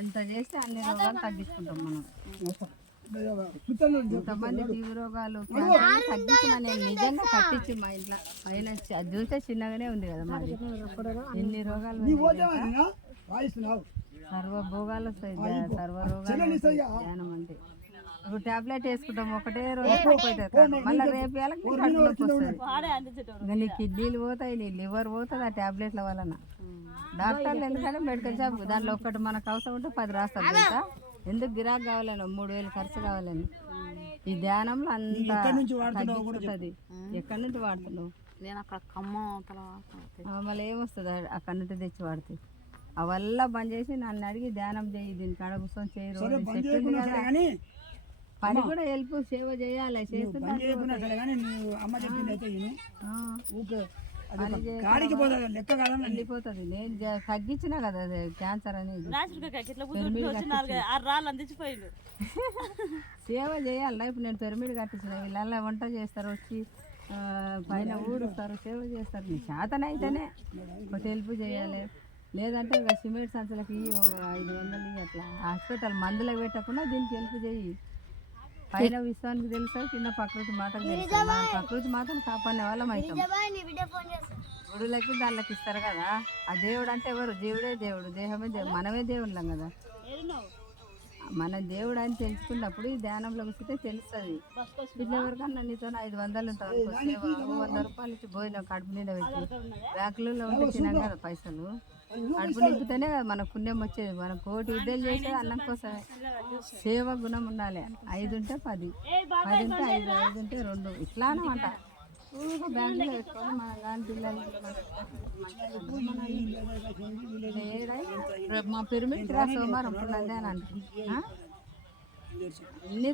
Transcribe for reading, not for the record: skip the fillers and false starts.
ఎంత చేస్తే అన్ని రోగాలు తగ్గించుకుంటాం మనం. ఇంతమంది తీవ్ర రోగాలు క్యాన్సర్ తగ్గించిన నేను నిజంగా కట్టించి మా ఇంట్లో పైన అది చూస్తే చిన్నగానే ఉంది కదా మరి ఎన్ని రోగాలు సర్వభోగాలు వస్తాయి, సర్వరోగాలు ధ్యానం అంటే. ఇప్పుడు టాబ్లెట్ వేసుకుంటాం ఒకటే రోజు అయిపోతుంది, మళ్ళీ రేపు కడుపులోకి వస్తుంది. ఇంకా నీ కిడ్నీలు పోతాయి, నీ లివర్ పోతుంది ఆ టాబ్లెట్ల వలన. డాక్టర్లు ఎందుకంటే మెడికల్ షాప్ దాంట్లో ఒకటి మనకు అవసరం ఉంటే 10 రాస్తారు తెలుసా. ఎందుకు గిరాకు కావాలని 3000 ఖర్చు కావాలని. ఈ ధ్యానంలో అంత తగ్గించుకుంటుంది. ఎక్కడి నుంచి వాడుతున్నావు? నేను అక్కడ ఖమ్మం మళ్ళీ ఏమొస్తుంది అక్కడి నుంచి తెచ్చి వాడితే. అవల్ల బంద్ చేసి నన్ను అడిగి ధ్యానం చేయి, దీనికి కాడ కూర్చొని చేయి, చెప్పింది కదా. పని కూడా హెల్ప్ సేవ చేయాలి, చేస్తున్నా వెళ్ళిపోతుంది. నేను తగ్గించిన కదా అది క్యాన్సర్ అనేది. సేవ చేయాలి. ఇప్పుడు నేను పిరమిడ్ కట్టించిన, వీళ్ళ వంట చేస్తారు, వచ్చి పైన ఊడుస్తారు, సేవ చేస్తారు. నీ శాతం అయితేనే ఒక హెల్ప్ చేయాలి. లేదంటే ఇక సిమెంట్ సంచులకి 500 అట్లా హాస్పిటల్ మందులకు పెట్టకుండా దీనికి హెల్ప్ చేయి. పైన విశ్వానికి తెలుసా, కింద ప్రకృతి మాటలు తెలుసా. ప్రకృతి మాటలు కాపాడే వాళ్ళం అవుతాం. గుడులకి దాళ్ళకి ఇస్తారు కదా. ఆ దేవుడు అంటే ఎవరు? జీవుడే దేవుడు, దేహమే దేవుడు, మనమే దేవుళ్ళం కదా. మన దేవుడు అని తెలుసుకున్నప్పుడు ఈ ధ్యానంలో కూర్చుంటే తెలుస్తుంది. పిల్లవరకన్నా నీతో 500 100 రూపాయలు ఇచ్చి భోజనం కడుపు నిండా పెట్టి బ్యాంకులలో ఉంటే తినాం కదా పైసలు. కడుపు నింపితేనే మన పుణ్యం వచ్చేది. మనం కోటి యుద్ధాలు చేసేది అన్నం కోసమే. సేవ గుణం ఉండాలి. 5 ఉంటే 10, 10 ఉంటే 5, 5 ఉంటే 2 ఇట్లా అనమాట. బ్యాంకులో పెట్టుకొని మన దాని పిల్లలు మా పిరమిడ్ సోమవారం పుణ్యం అన్ని